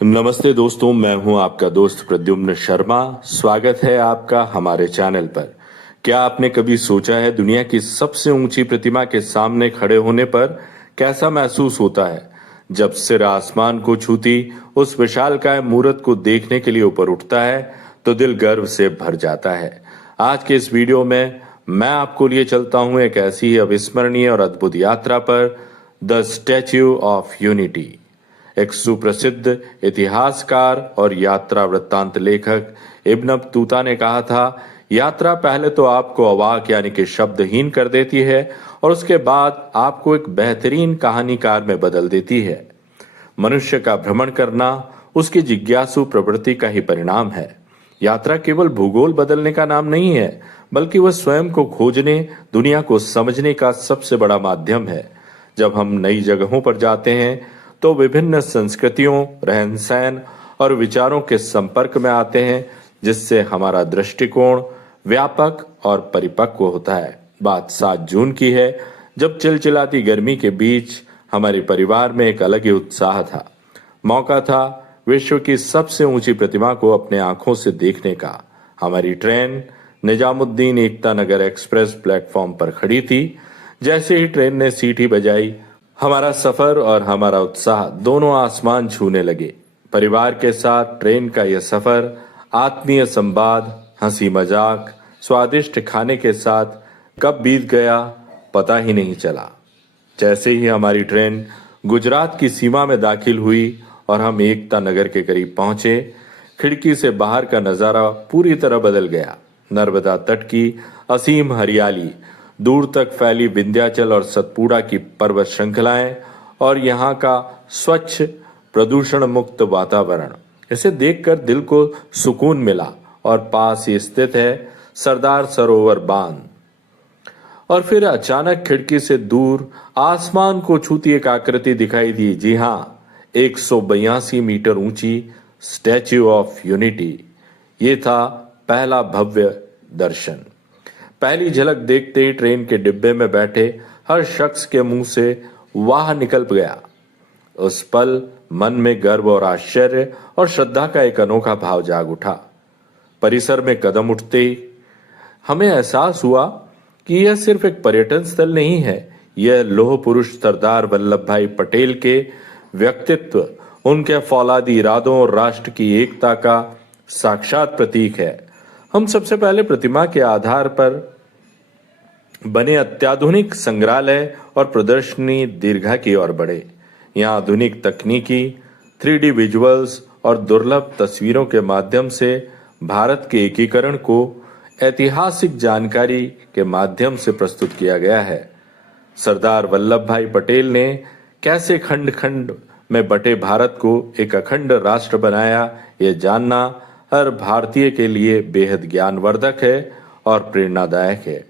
नमस्ते दोस्तों, मैं हूं आपका दोस्त प्रद्युम्न शर्मा। स्वागत है आपका हमारे चैनल पर। क्या आपने कभी सोचा है दुनिया की सबसे ऊंची प्रतिमा के सामने खड़े होने पर कैसा महसूस होता है? जब सिर आसमान को छूती उस विशालकाय मूर्त को देखने के लिए ऊपर उठता है तो दिल गर्व से भर जाता है। आज के इस वीडियो में मैं आपको लिए चलता हूं एक ऐसी ही अविस्मरणीय और अद्भुत यात्रा पर, द स्टैच्यू ऑफ यूनिटी। एक सुप्रसिद्ध इतिहासकार और यात्रा वृत्तांत लेखक इब्न बतूता ने कहा था, यात्रा पहले तो आपको अवाक यानी कि शब्दहीन कर देती है और उसके बाद आपको एक बेहतरीन कहानीकार में बदल देती है। मनुष्य का भ्रमण करना उसकी जिज्ञासु प्रवृत्ति का ही परिणाम है। यात्रा केवल भूगोल बदलने का नाम नहीं है, बल्कि वह स्वयं को खोजने, दुनिया को समझने का सबसे बड़ा माध्यम है। जब हम नई जगहों पर जाते हैं तो विभिन्न संस्कृतियों, रहन सहन और विचारों के संपर्क में आते हैं, जिससे हमारा दृष्टिकोण व्यापक और परिपक्व होता है। बात 7 जून की है, जब चिलचिलाती गर्मी के बीच हमारे परिवार में एक अलग ही उत्साह था। मौका था विश्व की सबसे ऊंची प्रतिमा को अपने आंखों से देखने का। हमारी train Nizamuddin Ekta Nagar express platform पर खड़ी थी। जैसे ही ट्रेन ने सीटी बजाई, हमारा सफर और हमारा उत्साह दोनों आसमान छूने लगे। परिवार के साथ ट्रेन का यह सफर आत्मीय संवाद, हंसी मजाक, स्वादिष्ट खाने के साथ कब बीत गया पता ही नहीं चला। जैसे ही हमारी ट्रेन गुजरात की सीमा में दाखिल हुई और हम एकता नगर के करीब पहुंचे, खिड़की से बाहर का नजारा पूरी तरह बदल गया। नर्मदा तट की असीम हरियाली, दूर तक फैली विंध्याचल और सतपुड़ा की पर्वत श्रृंखलाएं और यहाँ का स्वच्छ प्रदूषण मुक्त वातावरण, इसे देखकर दिल को सुकून मिला। और पास ही स्थित है सरदार सरोवर बांध। और फिर अचानक खिड़की से दूर आसमान को छूती एक आकृति दिखाई दी। जी हाँ, 182 मीटर ऊंची स्टैच्यू ऑफ यूनिटी। ये था पहला भव्य दर्शन। पहली झलक देखते ही ट्रेन के डिब्बे में बैठे हर शख्स के मुंह से वाह निकल गया। उस पल मन में गर्व और आश्चर्य और श्रद्धा का एक अनोखा भाव जाग उठा। परिसर में कदम उठते ही हमें एहसास हुआ कि यह सिर्फ एक पर्यटन स्थल नहीं है, यह लौह पुरुष सरदार वल्लभ भाई पटेल के व्यक्तित्व, उनके फौलादी इरादों और राष्ट्र की एकता का साक्षात प्रतीक है। हम सबसे पहले प्रतिमा के आधार पर बने अत्याधुनिक संग्रहालय और प्रदर्शनी दीर्घा की ओर बढ़े। यहाँ आधुनिक तकनीकी, 3D विजुअल्स और दुर्लभ तस्वीरों के माध्यम से भारत के एकीकरण को ऐतिहासिक जानकारी के माध्यम से प्रस्तुत किया गया है। सरदार वल्लभ भाई पटेल ने कैसे खंड खंड में बटे भारत को एक अखंड राष्ट्र बनाया, यह जानना हर भारतीय के लिए बेहद ज्ञानवर्धक है और प्रेरणादायक है।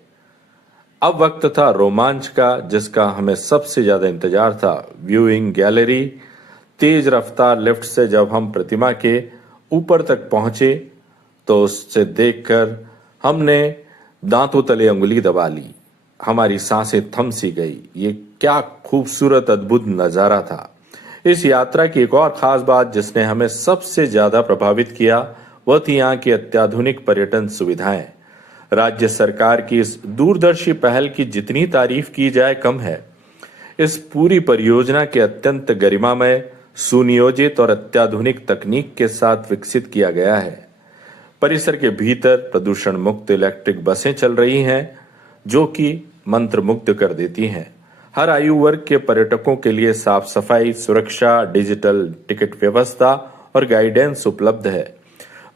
अब वक्त था रोमांच का, जिसका हमें सबसे ज्यादा इंतजार था। Viewing gallery. तेज रफ्तार लिफ्ट से जब हम प्रतिमा के ऊपर तक पहुंचे तो उससे देखकर हमने दांतों तले उंगली दबा ली। हमारी सांसें थम सी गई। ये क्या खूबसूरत अद्भुत नजारा था। इस यात्रा की एक और खास बात जिसने हमें सबसे ज्यादा प्रभावित किया, वह थी यहाँ की अत्याधुनिक पर्यटन सुविधाएं। राज्य सरकार की इस दूरदर्शी पहल की जितनी तारीफ की जाए कम है। इस पूरी परियोजना के अत्यंत गरिमामय, सुनियोजित और अत्याधुनिक तकनीक के साथ विकसित किया गया है। परिसर के भीतर प्रदूषण मुक्त इलेक्ट्रिक बसें चल रही हैं, जो कि मंत्रमुग्ध कर देती हैं। हर आयु वर्ग के पर्यटकों के लिए साफ सफाई, सुरक्षा, डिजिटल टिकट व्यवस्था और गाइडेंस उपलब्ध है।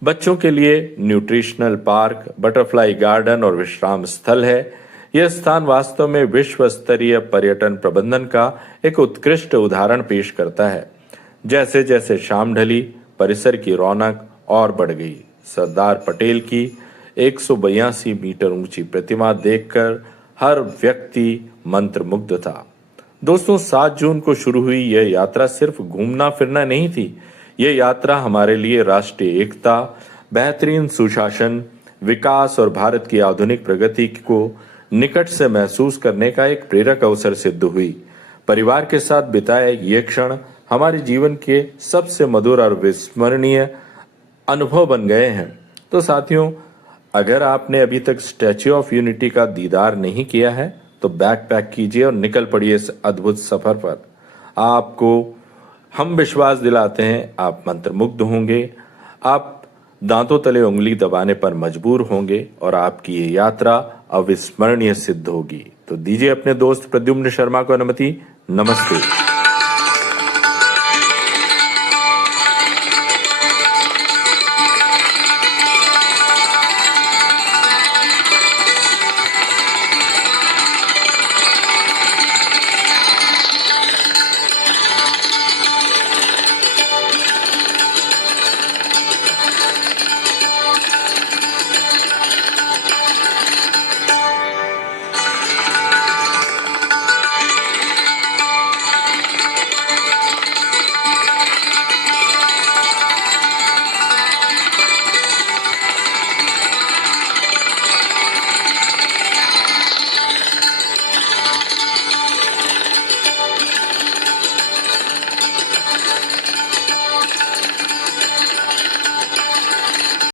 बच्चों के लिए न्यूट्रिशनल पार्क, बटरफ्लाई गार्डन और विश्राम स्थल है। यह स्थान वास्तव में विश्व स्तरीय पर्यटन प्रबंधन का एक उत्कृष्ट उदाहरण पेश करता है। जैसे जैसे शाम ढली, परिसर की रौनक और बढ़ गई। सरदार पटेल की 182 मीटर ऊंची प्रतिमा देखकर हर व्यक्ति मंत्रमुग्ध था। दोस्तों, 7 जून को शुरू हुई यह यात्रा सिर्फ घूमना फिरना नहीं थी। यह यात्रा हमारे लिए राष्ट्रीय एकता, बेहतरीन सुशासन, विकास और भारत की आधुनिक प्रगति को निकट से महसूस करने का एक प्रेरक अवसर सिद्ध हुई। परिवार के साथ बिताए ये क्षण हमारे जीवन के सबसे मधुर और विस्मरणीय अनुभव बन गए हैं। तो साथियों, अगर आपने अभी तक स्टैच्यू ऑफ यूनिटी का दीदार नहीं किया है तो बैग पैक कीजिए और निकल पड़िए इस अद्भुत सफर पर। आपको हम विश्वास दिलाते हैं, आप मंत्रमुग्ध होंगे, आप दांतों तले उंगली दबाने पर मजबूर होंगे और आपकी ये यात्रा अविस्मरणीय सिद्ध होगी। तो दीजिए अपने दोस्त प्रद्युम्न शर्मा को अनुमति। नमस्ते।